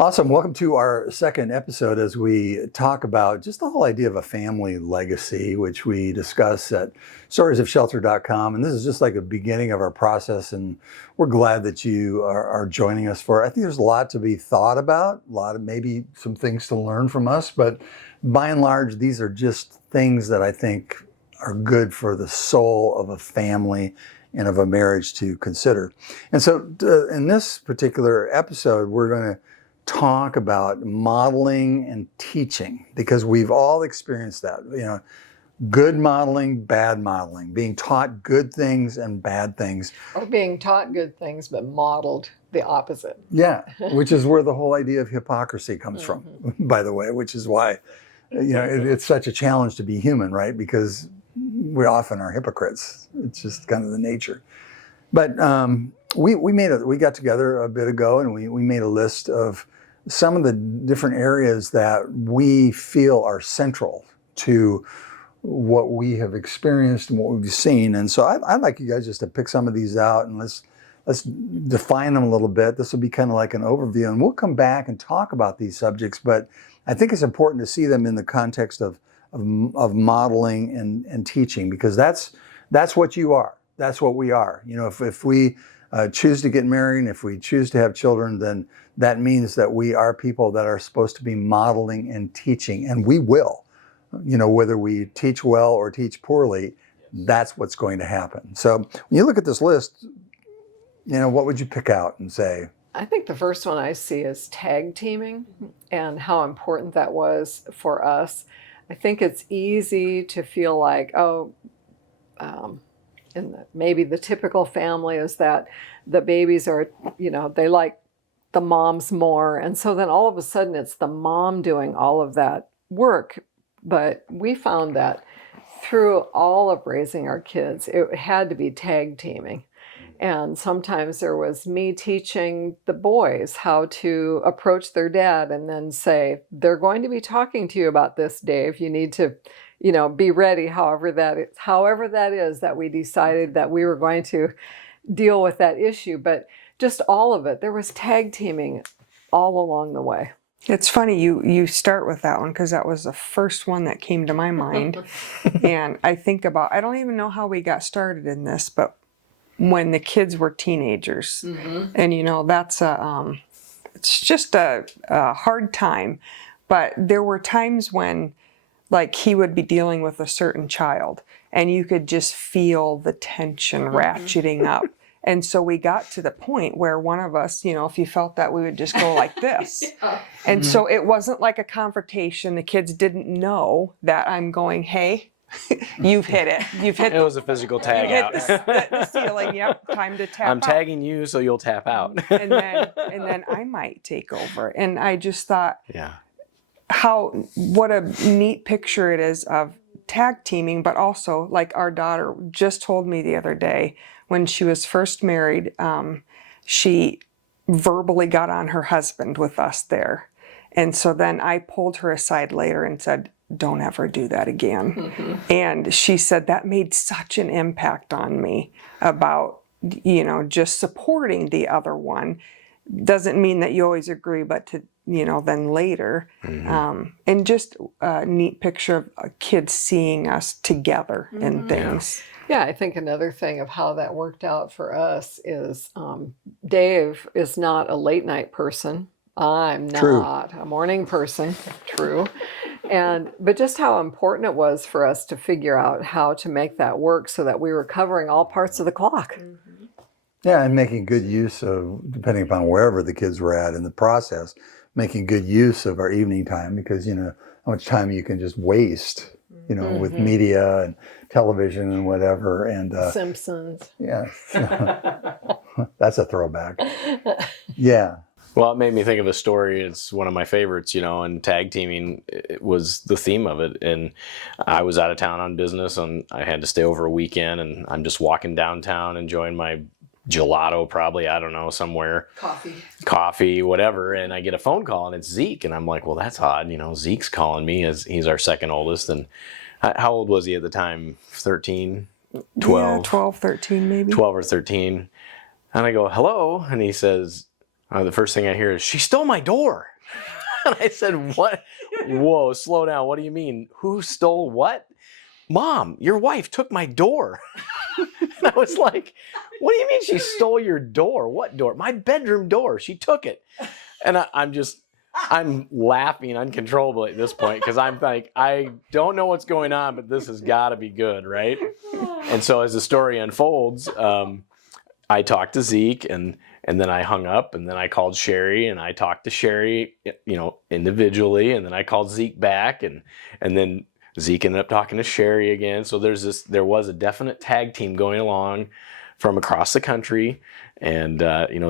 Awesome. Welcome to our second episode as we talk about just the whole idea of a family legacy, which we discuss at storiesofshelter.com. And this is just like a beginning of our process. And we're glad that you are joining us for it. I think there's a lot to be thought about, a lot of maybe some things to learn from us. But by and large, these are just things that I think are good for the soul of a family and of a marriage to consider. And so in this particular episode, we're going to talk about modeling and teaching, because we've all experienced that, good modeling, bad modeling, being taught good things and bad things. Or being taught good things, but modeled the opposite. Yeah, which is where the whole idea of hypocrisy comes from, by the way, which is why, it's such a challenge to be human, right? Because we often are hypocrites. It's just kind of the nature. But we got together a bit ago and we made a list of some of the different areas that we feel are central to what we have experienced and what we've seen. And so I'd like you guys just to pick some of these out and let's define them a little bit. This will be kind of like an overview, and we'll come back and talk about these subjects. But I think it's important to see them in the context of modeling and teaching, because that's what you are. That's what we are. If we choose to get married, and if we choose to have children, then that means that we are people that are supposed to be modeling and teaching, and we will. Whether we teach well or teach poorly, that's what's going to happen. So when you look at this list, what would you pick out and say? I think the first one I see is tag teaming and how important that was for us. I think it's easy to feel like, maybe the typical family is that the babies are, they like the moms more. And so then all of a sudden it's the mom doing all of that work. But we found that through all of raising our kids, it had to be tag teaming. And sometimes there was me teaching the boys how to approach their dad and then say, they're going to be talking to you about this, Dave. You need to, be ready, however that is that we decided that we were going to deal with that issue. But just all of it, there was tag teaming all along the way. It's funny you start with that one, because that was the first one that came to my mind. And I think about, I don't even know how we got started in this, but when the kids were teenagers, and that's it's just a hard time. But there were times when, like, he would be dealing with a certain child and you could just feel the tension ratcheting up. And so we got to the point where one of us, if you felt that, we would just go like this. And so it wasn't like a confrontation. The kids didn't know that I'm going, hey, you've hit it. It was a physical tag out. The ceiling. Yep, time to tap out. I'm tagging you so you'll tap out. and then I might take over. And I just thought, yeah, what a neat picture it is of tag teaming, but also, like, our daughter just told me the other day, when she was first married, she verbally got on her husband with us there. And so then I pulled her aside later and said, don't ever do that again. And she said that made such an impact on me about, just supporting the other one. Doesn't mean that you always agree, but to, then later. And just a neat picture of kids seeing us together in things. Yeah, I think another thing of how that worked out for us is Dave is not a late night person. I'm not a morning person. True. But just how important it was for us to figure out how to make that work so that we were covering all parts of the clock. Yeah, and making good use of, depending upon wherever the kids were at in the process, making good use of our evening time, because how much time you can just waste, with media and television and whatever. And Simpsons. Yeah. That's a throwback. Yeah. Well, it made me think of a story. It's one of my favorites, and tag teaming was the theme of it. And I was out of town on business, and I had to stay over a weekend, and I'm just walking downtown enjoying my gelato, probably, I don't know, somewhere. Coffee, whatever. And I get a phone call, and it's Zeke. And I'm like, well, that's odd. Zeke's calling me, as he's our second oldest. And how old was he at the time? 13? 12? Yeah, 12, 13 maybe. 12 or 13. And I go, hello. And he says, the first thing I hear is, "She stole my door." And I said, "What? Whoa, slow down. What do you mean? Who stole what?" "Mom, your wife took my door." And I was like, "What do you mean she stole your door? What door?" "My bedroom door. She took it." And I'm laughing uncontrollably at this point because I'm like, I don't know what's going on, but this has got to be good, right? And so as the story unfolds, I talked to Zeke and then I hung up and then I called Sherry and I talked to Sherry, individually, and then I called Zeke back and then Zeke ended up talking to Sherry again. So there was a definite tag team going along from across the country, and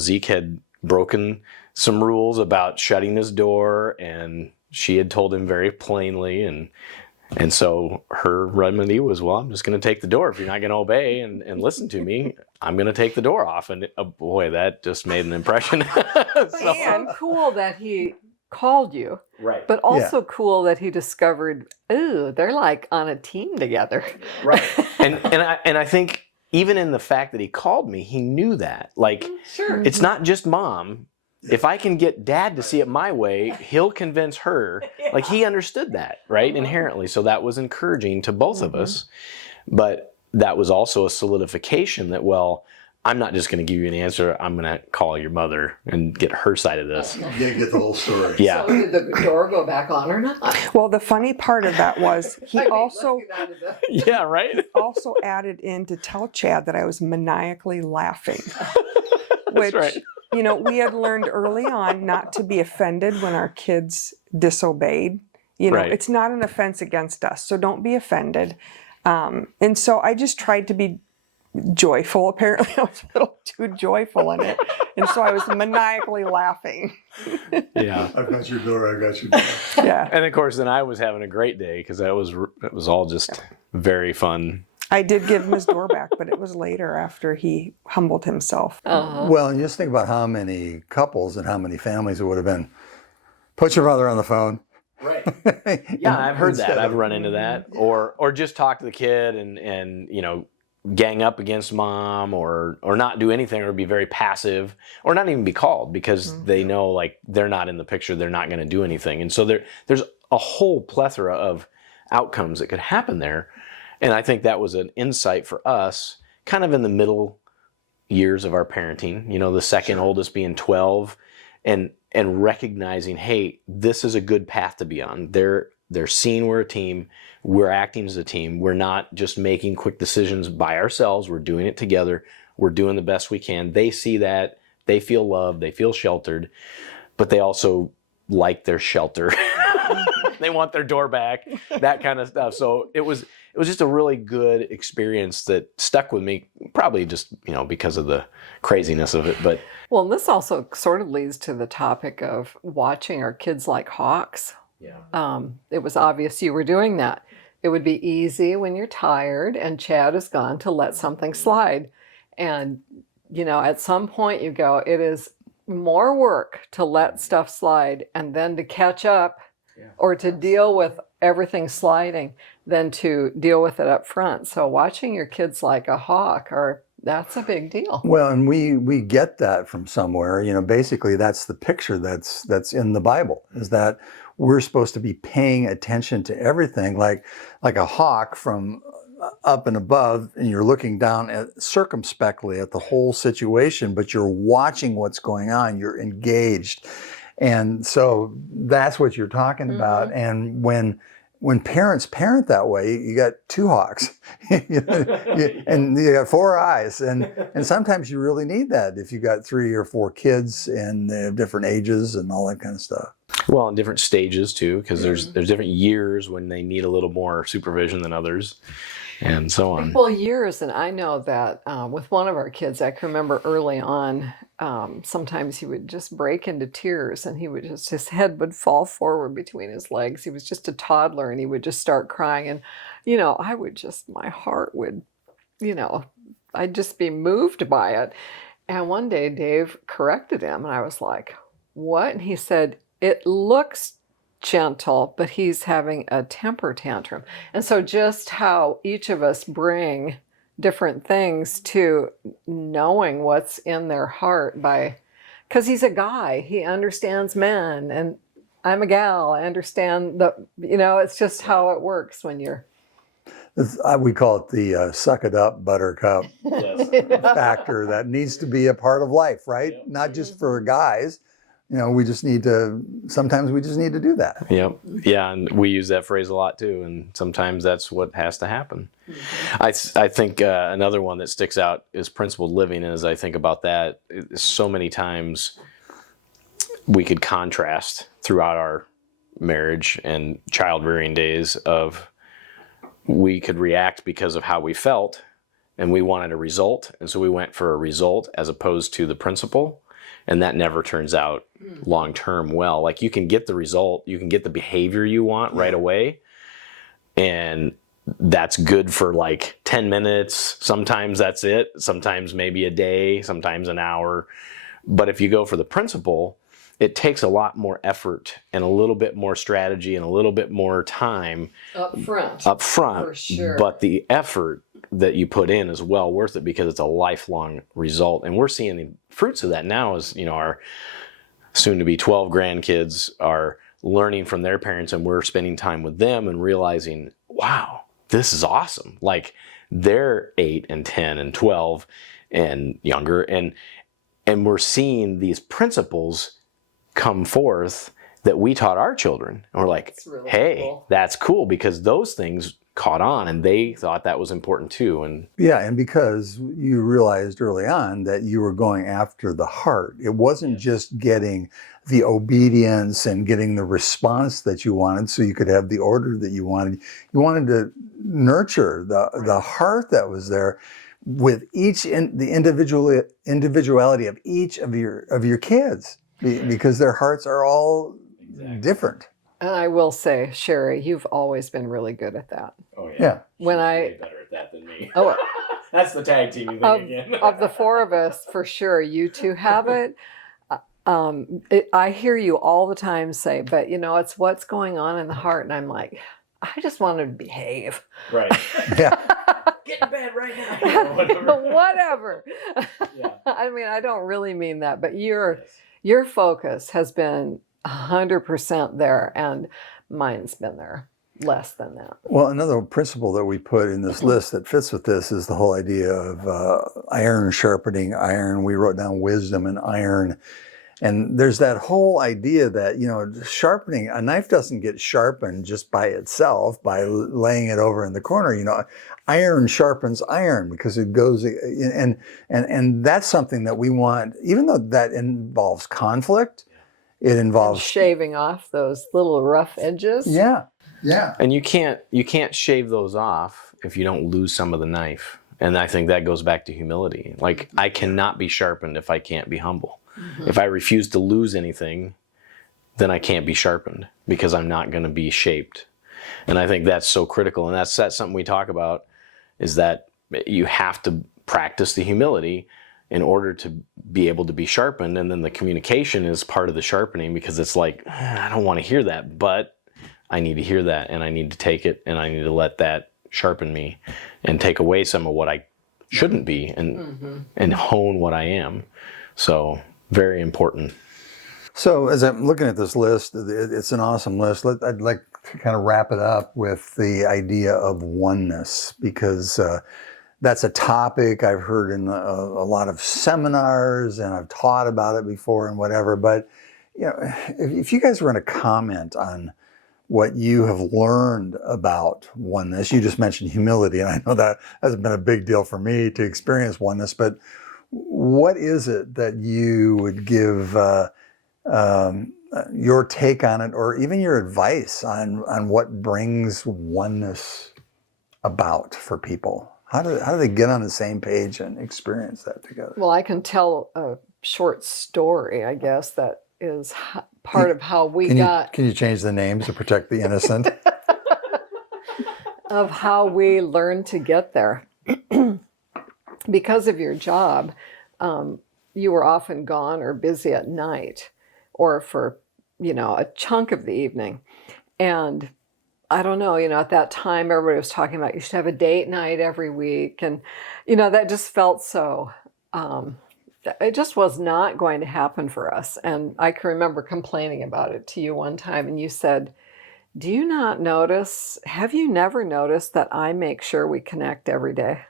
Zeke had broken some rules about shutting his door, and she had told him very plainly, and so her remedy was, well, I'm just going to take the door. If you're not going to obey and listen to me, I'm going to take the door off. And boy, that just made an impression. So cool that he called you, Right. but also cool that he discovered, ooh, they're like on a team together. Right. And I think even in the fact that he called me, he knew that. Like, Sure. it's not just Mom. If I can get Dad to see it my way, he'll convince her. Like, he understood that, right? Inherently. So that was encouraging to both of us. But that was also a solidification that, well, I'm not just going to give you an answer. I'm going to call your mother and get her side of this. You gotta get the whole story. Yeah. So did the door go back on or not? Well, the funny part of that was he also Yeah, right? also added in to tell Chad that I was maniacally laughing. Which, right. We had learned early on not to be offended when our kids disobeyed. Right. It's not an offense against us, so don't be offended. And so I just tried to be joyful. Apparently I was a little too joyful in it. And so I was maniacally laughing. Yeah. I've got your door, I've got your door. Yeah. And of course, then I was having a great day because it was all just very fun. I did give him his door back, but it was later after he humbled himself. Well, and just think about how many couples and how many families it would have been. Put your mother on the phone. Right. Yeah, I've heard that. Instead I've of- run into that. Or just talk to the kid and gang up against Mom or not do anything or be very passive or not even be called because they know like they're not in the picture, they're not going to do anything. And so there's a whole plethora of outcomes that could happen there. And I think that was an insight for us kind of in the middle years of our parenting, the second oldest being 12 and recognizing, hey, this is a good path to be on. They're seeing we're a team. We're acting as a team. We're not just making quick decisions by ourselves. We're doing it together. We're doing the best we can. They see that. They feel loved. They feel sheltered, but they also like their shelter. They want their door back, that kind of stuff. So it was just a really good experience that stuck with me, probably just, because of the craziness of it. But Well, and this also sort of leads to the topic of watching our kids like hawks. yeah. It was obvious you were doing that. It would be easy when you're tired and Chad is gone to let something slide. And, at some point you go, it is more work to let stuff slide and then to catch up or to deal with everything sliding than to deal with it up front. So watching your kids like a hawk, that's a big deal. Well, and we get that from somewhere. Basically that's the picture that's in the Bible, is that we're supposed to be paying attention to everything like a hawk from up and above, and you're looking down circumspectly at the whole situation, but you're watching what's going on, you're engaged. And so that's what you're talking about. And when parents parent that way, you got two hawks, and you got four eyes, and sometimes you really need that if you got 3 or 4 kids and they have different ages and all that kind of stuff. Well, in different stages too, because there's different years when they need a little more supervision than others, and so on. Well, years, and I know that with one of our kids, I can remember early on, sometimes he would just break into tears and his head would fall forward between his legs. He was just a toddler and he would just start crying. And, my heart would, I'd just be moved by it. And one day Dave corrected him and I was like, what? And he said, it looks gentle, but he's having a temper tantrum. And so just how each of us bring different things to knowing what's in their heart by because he's a guy. He understands men, and I'm a gal. I understand it's just how it works when you're. We call it the suck it up buttercup Yes. factor that needs to be a part of life, right? Yep. Not just for guys. Sometimes we just need to do that. Yep. Yeah, and we use that phrase a lot too, and sometimes that's what has to happen. I think another one that sticks out is principled living, and as I think about that, so many times we could contrast throughout our marriage and child rearing days of we could react because of how we felt, and we wanted a result, and so we went for a result as opposed to the principle. And that never turns out long term well. Like you can get the result, you can get the behavior you want right away. And that's good for like 10 minutes. Sometimes that's it. Sometimes maybe a day, sometimes an hour. But if you go for the principle, it takes a lot more effort and a little bit more strategy and a little bit more time Up front. For sure. But the effort that you put in is well worth it because it's a lifelong result. And we're seeing the fruits of that now as, our soon to be 12 grandkids are learning from their parents, and we're spending time with them and realizing, wow, this is awesome. Like they're 8 and 10 and 12 and younger. And we're seeing these principles come forth that we taught our children. And we're like, really hey, cool. That's cool because those things caught on and they thought that was important too. And Yeah, and because you realized early on that you were going after the heart. It wasn't just getting the obedience and getting the response that you wanted so you could have the order that you wanted. You wanted to nurture the heart that was there with the individuality of each of your kids, because their hearts are all different. And I will say, Sherry, you've always been really good at that. oh Yeah. When She's I- way better at that than me. Oh, That's the tag teaming thing again. of the four of us, for sure, you two have it. I hear you all the time say, but it's what's going on in the heart. And I'm like, I just want to behave. Right. Yeah. Get in bed right now. Whatever. Yeah. I mean, I don't really mean that, but your focus has been 100% there, and mine's been there less than that. Well, another principle that we put in this list that fits with this is the whole idea of iron sharpening iron. We wrote down wisdom and iron. And there's that whole idea that, sharpening, a knife doesn't get sharpened just by itself by laying it over in the corner. Iron sharpens iron because it goes, and that's something that we want, even though that involves conflict, it And involves, shaving off those little rough edges. yeah. And you can't shave those off if you don't lose some of the knife. And I think that goes back to humility. Like I cannot be sharpened if I can't be humble. Mm-hmm. If I refuse to lose anything, then I can't be sharpened because I'm not going to be shaped. And I think that's so critical. And that's something we talk about, is that you have to practice the humility in order to be able to be sharpened. And then the communication is part of the sharpening, because it's like, I don't want to hear that, but I need to hear that, and I need to take it, and I need to let that sharpen me and take away some of what I shouldn't be, and hone what I am. So very important. So as I'm looking at this list, it's an awesome list. I'd like to kind of wrap it up with the idea of oneness, because that's a topic I've heard in a lot of seminars, and I've taught about it before and whatever. But if you guys were going to comment on what you have learned about oneness, you just mentioned humility, and I know that has been a big deal for me to experience oneness. But what is it that you would give your take on it, or even your advice on what brings oneness about for people? How do they get on the same page and experience that together? Well, I can tell a short story, I guess, that is part of how we got, Can you change the names to protect the innocent? of how we learned to get there. Because of your job, you were often gone or busy at night, or for, a chunk of the evening. And I don't know, at that time, everybody was talking about you should have a date night every week. And, that just felt so it just was not going to happen for us. And I can remember complaining about it to you one time, and you said, "Do you not notice? Have you never noticed that I make sure we connect every day?"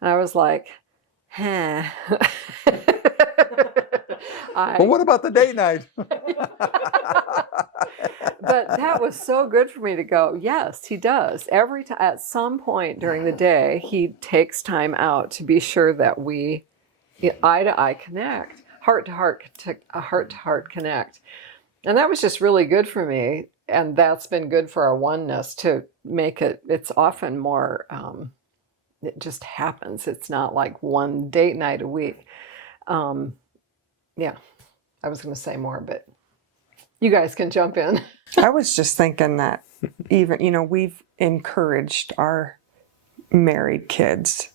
And I was like, huh. Well, what about the date night? But that was so good for me to go, yes, he does. Every time, at some point during the day, he takes time out to be sure that we eye to eye connect, heart to heart connect. And that was just really good for me. And that's been good for our oneness to make it, it's often more, it just happens. It's not like one date night a week. Yeah, I was going to say more, but you guys can jump in. I was just thinking that even, we've encouraged our married kids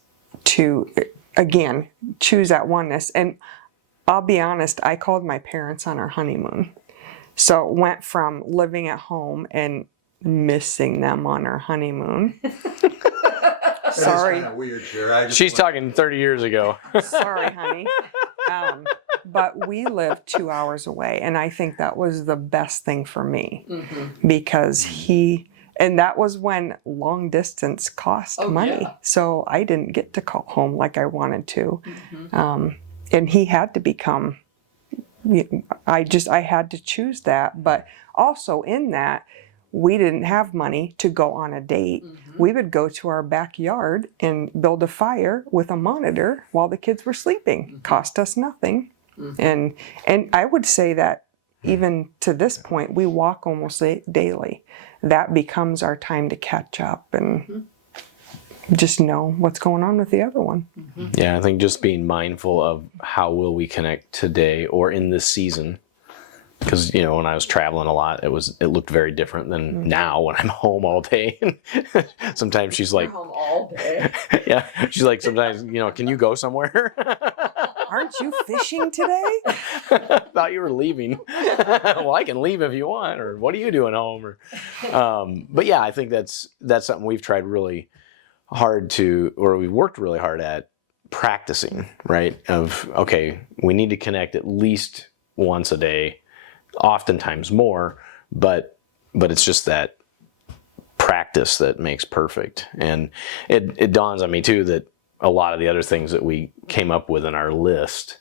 to, again, choose that oneness. And I'll be honest, I called my parents on our honeymoon. So it went from living at home and missing them on our honeymoon. Sorry. Kind of weird, Cher. She's talking 30 years ago. Sorry, honey. But we lived 2 hours away, and I think that was the best thing for me because and that was when long distance cost money. Yeah. So I didn't get to call home like I wanted to. And he had to become, I had to choose that. But also in that, we didn't have money to go on a date. We would go to our backyard and build a fire with a monitor while the kids were sleeping. Cost us nothing. And I would say that even to this point, we walk almost daily. That becomes our time to catch up and just know what's going on with the other one. Yeah, I think just being mindful of how will we connect today or in this season. Because when I was traveling a lot, it looked very different than now when I'm home all day. Sometimes she's like, Home all day. yeah, she's like, sometimes can you go somewhere? Aren't you fishing today? Thought you were leaving. Well, I can leave if you want, or what are you doing home? Or, but yeah, I think that's something we've tried really hard we've worked really hard at practicing. Right? Of okay, we need to connect at least once a day. Oftentimes more, but it's just that practice that makes perfect. And it dawns on me too that a lot of the other things that we came up with in our list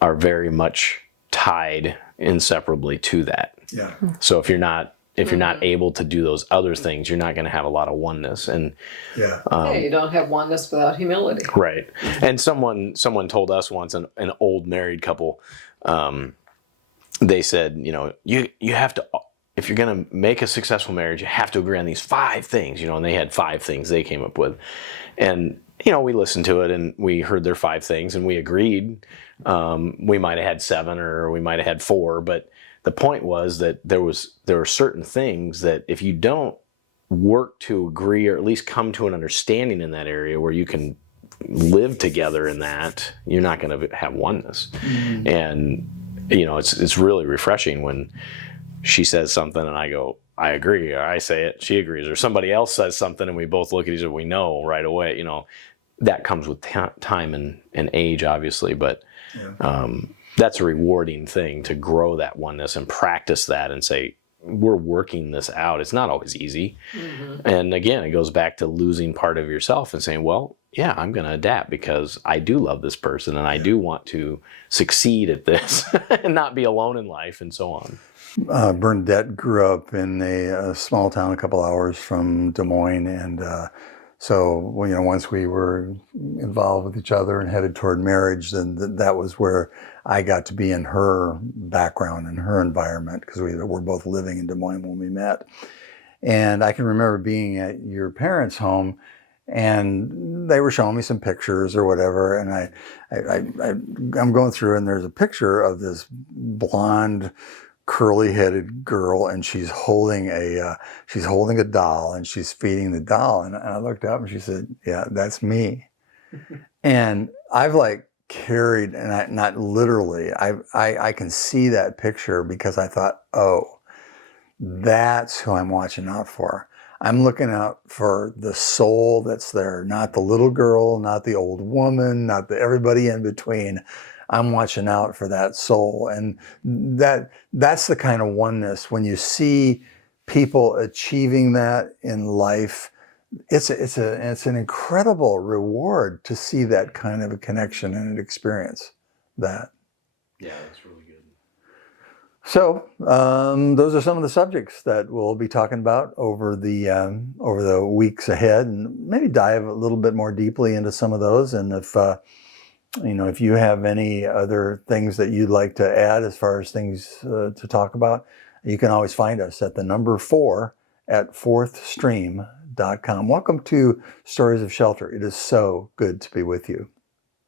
are very much tied inseparably to that. Yeah. So if you're not able to do those other things, you're not going to have a lot of oneness. And Yeah. You don't have oneness without humility. right. And someone told us once, an old married couple, they said, you have to, if you're going to make a successful marriage, you have to agree on these 5 things, and they had 5 things they came up with. And, we listened to it and we heard their 5 things and we agreed. We might have had 7 or we might have had 4, but the point was that there were certain things that if you don't work to agree or at least come to an understanding in that area where you can live together in that, you're not going to have oneness. And it's really refreshing when she says something and I go, I agree, or I say it, she agrees, or somebody else says something and we both look at each other, we know right away, that comes with time and age, obviously, but that's a rewarding thing to grow that oneness and practice that and say, we're working this out. It's not always easy. And again, it goes back to losing part of yourself and saying, well, yeah, I'm going to adapt because I do love this person and I do want to succeed at this and not be alone in life and so on. Bernadette grew up in a small town a couple hours from Des Moines. And so, once we were involved with each other and headed toward marriage, then that was where I got to be in her background and her environment because we were both living in Des Moines when we met. And I can remember being at your parents' home and they were showing me some pictures or whatever. And I'm going through and there's a picture of this blonde, curly-headed girl, and she's holding a doll, and she's feeding the doll. And I looked up, and she said, "Yeah, that's me." And I've carried, and not literally. I can see that picture because I thought, oh, that's who I'm watching out for. I'm looking out for the soul that's there, not the little girl, not the old woman, not the everybody in between. I'm watching out for that soul. And that's the kind of oneness. When you see people achieving that in life, it's an incredible reward to see that kind of a connection and an experience that. Yeah, that's really good. So those are some of the subjects that we'll be talking about over the weeks ahead, and maybe dive a little bit more deeply into some of those. And if you have any other things that you'd like to add as far as things to talk about, you can always find us at the number 4 at fourthstream.com. Welcome to Stories of Shelter. It is so good to be with you.